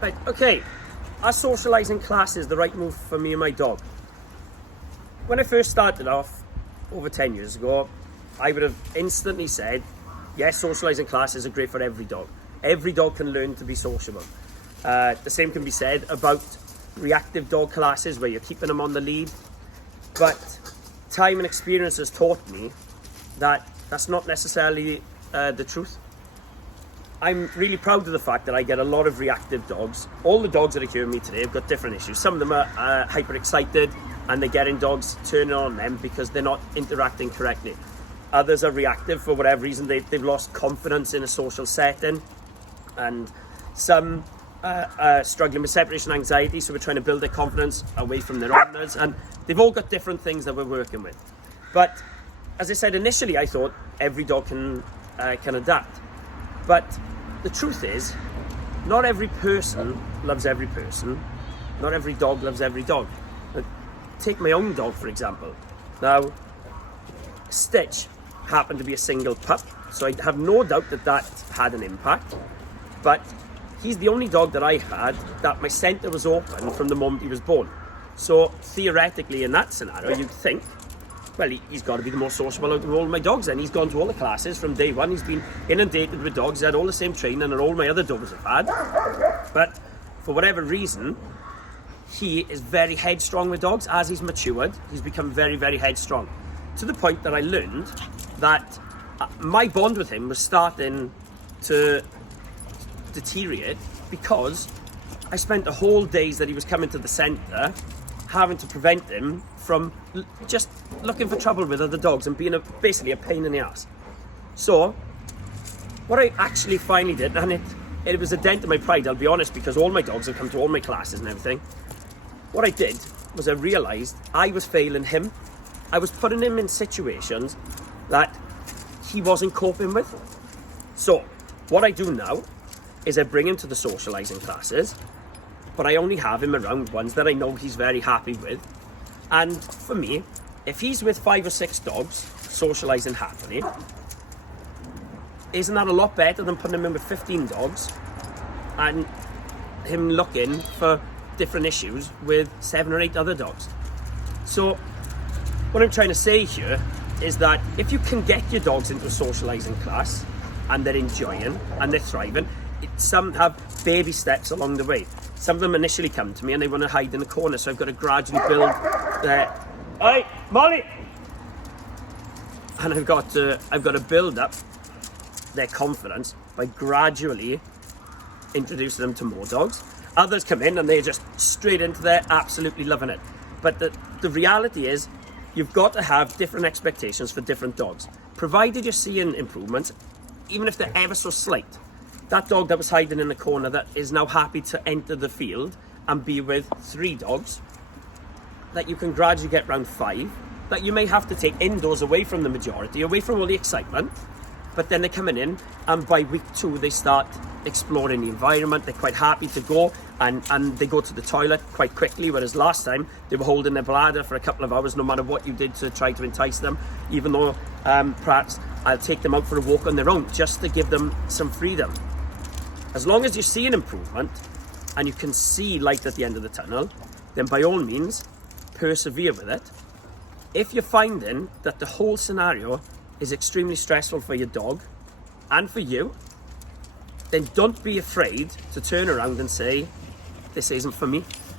Right, okay. Are socialising classes the right move for me and my dog? When I first started off, over 10 years ago, I would have instantly said, yes, socialising classes are great for every dog. Every dog can learn to be sociable. The same can be said about reactive dog classes where you're keeping them on the lead. But time and experience has taught me that that's not necessarily the truth. I'm really proud of the fact that I get a lot of reactive dogs. All the dogs that are here with me today have got different issues. Some of them are hyper excited and they're getting dogs turning on them because they're not interacting correctly. Others are reactive for whatever reason. They've lost confidence in a social setting, and some are struggling with separation anxiety, so we're trying to build their confidence away from their owners, and they've all got different things that we're working with. But as I said initially, I thought every dog can adapt. But the truth is, not every person loves every person. Not every dog loves every dog. Take my own dog, for example. Now, Stitch happened to be a single pup, so I have no doubt that had an impact. But he's the only dog that I had that my centre was open from the moment he was born. So theoretically, in that scenario, you'd think, well, he's got to be the most sociable out of all my dogs, and he's gone to all the classes from day one. He's been inundated with dogs. He had all the same training that all my other dogs have had. But for whatever reason, he is very headstrong with dogs. As he's matured, he's become very, very headstrong, to the point that I learned that my bond with him was starting to deteriorate because I spent the whole days that he was coming to the centre having to prevent him from just looking for trouble with other dogs and being basically a pain in the ass. So what I actually finally did, and it was a dent in my pride, I'll be honest, because all my dogs have come to all my classes and everything. What I did was I realised I was failing him. I was putting him in situations that he wasn't coping with. So what I do now is I bring him to the socialising classes, but I only have him around ones that I know he's very happy with. And for me, if he's with 5 or 6 dogs socialising happily, isn't that a lot better than putting him in with 15 dogs and him looking for different issues with 7 or 8 other dogs? So what I'm trying to say here is that if you can get your dogs into a socialising class and they're enjoying and they're thriving, some have baby steps along the way. Some of them initially come to me and they want to hide in the corner, so I've got to gradually build their... Hey, Molly! And I've got to build up their confidence by gradually introducing them to more dogs. Others come in and they're just straight into there, absolutely loving it. But the reality is, you've got to have different expectations for different dogs. Provided you're seeing improvements, even if they're ever so slight. That dog that was hiding in the corner that is now happy to enter the field and be with 3 dogs, that you can gradually get round 5, that you may have to take indoors away from the majority, away from all the excitement, but then they're coming in and by week 2 they start exploring the environment. They're quite happy to go and they go to the toilet quite quickly, whereas last time they were holding their bladder for a couple of hours no matter what you did to try to entice them, even though perhaps I'll take them out for a walk on their own just to give them some freedom. As long as you're seeing improvement and you can see light at the end of the tunnel, then by all means persevere with it. If you're finding that the whole scenario is extremely stressful for your dog and for you, then don't be afraid to turn around and say, this isn't for me.